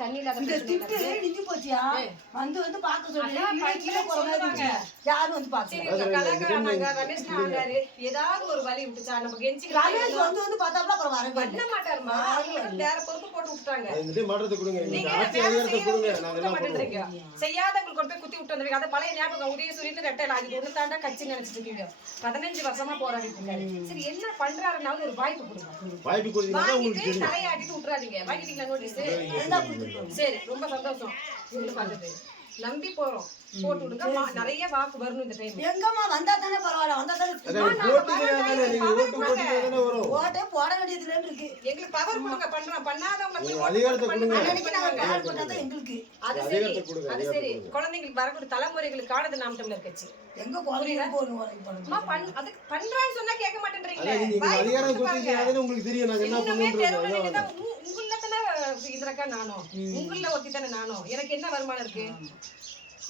தண்ணி இல்லாத நிஞ்சு போச்சியா வந்து வந்து பாக்க சொல்லி யாரும் வந்து பாக்க ஏதாவது ஒரு வழி விட்டுச்சா நம்ம கெஞ்சிக்கலாம் வந்து வந்து பார்த்தாப்ல அப்புறம் வர பண்ண மாட்டாருமா வேற பொறுப்பு போட்டு விட்டுட்டாங்க செய்யாதவங்களுக்கு கொண்டு போய் குத்தி விட்டு வந்தீங்க. அதை பழைய ஞாபகம் உதயசூரியன் ரெட்டை அது ஒண்ணு தாண்டா கட்சி நினைச்சிட்டு இருக்கீங்க. 15 வருஷமா போராடிட்டு இருக்காரு. சரி என்ன பண்றாருனாலும் ஒரு வாய்ப்பு கொடுங்க. தலையாட்டிட்டு விட்டுறாதீங்க. வாங்கிட்டீங்களா நோட்டீஸ்? சரி ரொம்ப சந்தோஷம். நம்பி போறோம். போட்டு விடுங்க. நிறைய வாக்கு வரணும் இந்த டைம். எங்கம்மா வந்தா தானே பரவாயில்ல. வந்தா தானே ஓட்டே போட வேண்டியதுல இருக்கு. எங்களுக்கு பவர் கொடுங்க. பண்றோம். பண்ணாதவங்களுக்கு அதிகாரத்தை கொடுங்க. பவர் பண்ணாதான் எங்களுக்கு. அது சரி. குழந்தைங்களுக்கு வரக்கூடிய தலைமுறைகளுக்கானது நாம் தமிழர் கட்சி. எங்க குழந்தைங்க போறோம். அது பண்றான்னு சொன்னா கேட்க மாட்டேன்றீங்களே. நீங்க அதிகாரம் கொடுத்தீங்கன்னு உங்களுக்கு தெரியும் நான் என்ன பண்றேன். உங்கள தான இதரக்கா நானும். உங்கள ஒருத்தி தானே நானும். எனக்கு என்ன வருமானம் இருக்கு?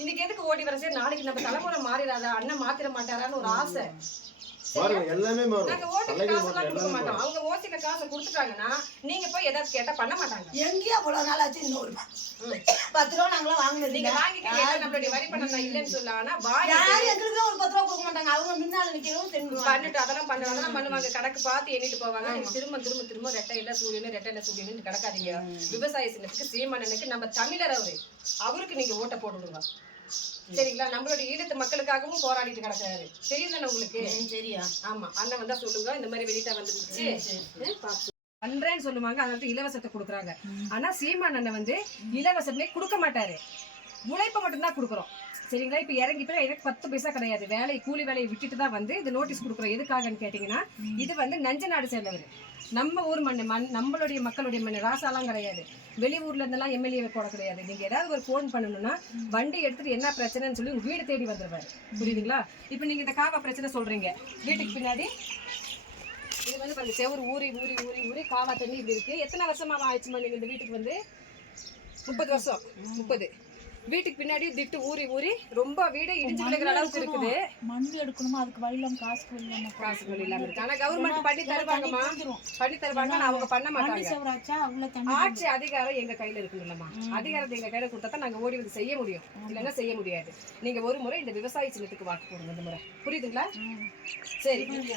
இன்னைக்கு எதுக்கு ஓடி வர சரி நாளைக்கு நம்ம தலைமுறை மாறிடாதா அண்ணன் மாத்திர மாட்டாரான்னு ஒரு ஆசை. நாங்க ஓட்டுக்கு காசெல்லாம் கொடுக்க மாட்டோம். அவங்க ஓசிக்க காசை கொடுத்துட்டாங்கன்னா நீங்க போய் ஏதாவது கேட்டா பண்ண மாட்டாங்க. எங்கேயா அவ்வளவு நாள் ஆச்சு? இன்னொரு 10 ரூபா நாங்களாம் வாங்கினது. நீங்க வாங்கிக்க நம்மளுடைய வரி பணம் இல்லைன்னு சொல்லலாம். ஆனா யாரும் எங்களுக்கு ஒரு 10 ரூபா கொடுக்க மாட்டாங்க. அவங்க முன்னால நிக்கிறவங்க பண்ணிட்டு அதெல்லாம் பண்ணுவாங்க. கணக்கு பார்த்து எண்ணிட்டு போவாங்க. திரும்ப ரெட்டையில சூரியன் கிடக்காதீங்க. விவசாய சின்னத்துக்கு சீமானனுக்கு நம்ம தமிழர் அவருக்கு நீங்க ஓட்ட போட்டுடுங்க. சரிங்களா? நம்மளுடைய ஈழத்து மக்களுக்காகவும் போராடிட்டு கிடக்குறாரு. தெரியும் தானே உங்களுக்கு? சரியா? ஆமா. அண்ணன் வந்தா சொல்லுங்க. இந்த மாதிரி வெளியிட்ட வந்துருச்சு பண்றேன்னு சொல்லுவாங்க. அதனால இலவசத்தை கொடுக்குறாங்க. ஆனா சீமான் அண்ணன் வந்து இலவசமே கொடுக்க மாட்டாரு. உழைப்ப மட்டும்தான் கொடுக்குறோம். சரிங்களா? இப்ப இறங்கி போய் எனக்கு 10 பைசா கிடையாது. கூலி வேலையை விட்டுட்டு தான் வந்து இது நோட்டீஸ் கொடுக்குறோம். எதுக்காகன்னு கேட்டீங்கன்னா இது வந்து நஞ்ச நாடு சேர்ந்தவர். நம்ம ஊர் மண் நம்மளுடைய மக்களுடைய மண். ராசாலாம் கிடையாது. வெளியூர்ல இருந்தெல்லாம் எம்எல்ஏ போட கிடையாது. நீங்க ஏதாவது ஒரு போன் பண்ணணும்னா வண்டி எடுத்துட்டு என்ன பிரச்சனைன்னு சொல்லி உங்க வீடு தேடி வந்துருவாரு. புரியுதுங்களா? இப்ப நீங்க இந்த காவா பிரச்சனை சொல்றீங்க. வீட்டுக்கு பின்னாடி இது வந்து பாருங்க செவரு ஊறி காவா தண்ணி இப்படி இருக்கு. எத்தனை வருஷமா ஆயிடுச்சுமா நீங்க இந்த வீட்டுக்கு வந்து? 30 வருஷம். 30 வீட்டுக்கு பின்னாடி திட்டு ஊறி ரொம்ப வீடு இடிஞ்சு விழுகிற அளவுக்கு இருக்குது. மண் எடுக்கணுமா? அதுக்கு வழியில காசு வழி இல்லாம இருக்கு. ஆனா கவர்மெண்ட் பண்ணி தருவாங்கம்மா. பண்ணி தருவாங்க. ஆனா அவங்க பண்ண மாட்டாங்க. ஆட்சி அதிகாரம் எங்க கையில இருக்குல்லம்மா. அதிகாரத்தை எங்க கையில கொடுத்தா தான் நாங்க ஓடி வந்து செய்ய முடியும். இல்லைன்னா செய்ய முடியாது. நீங்க ஒரு முறை இந்த விவசாய சின்னத்துக்கு வாக்கு போடுங்க. இந்த முறை புரியுதுங்களா? சரி புரியுது.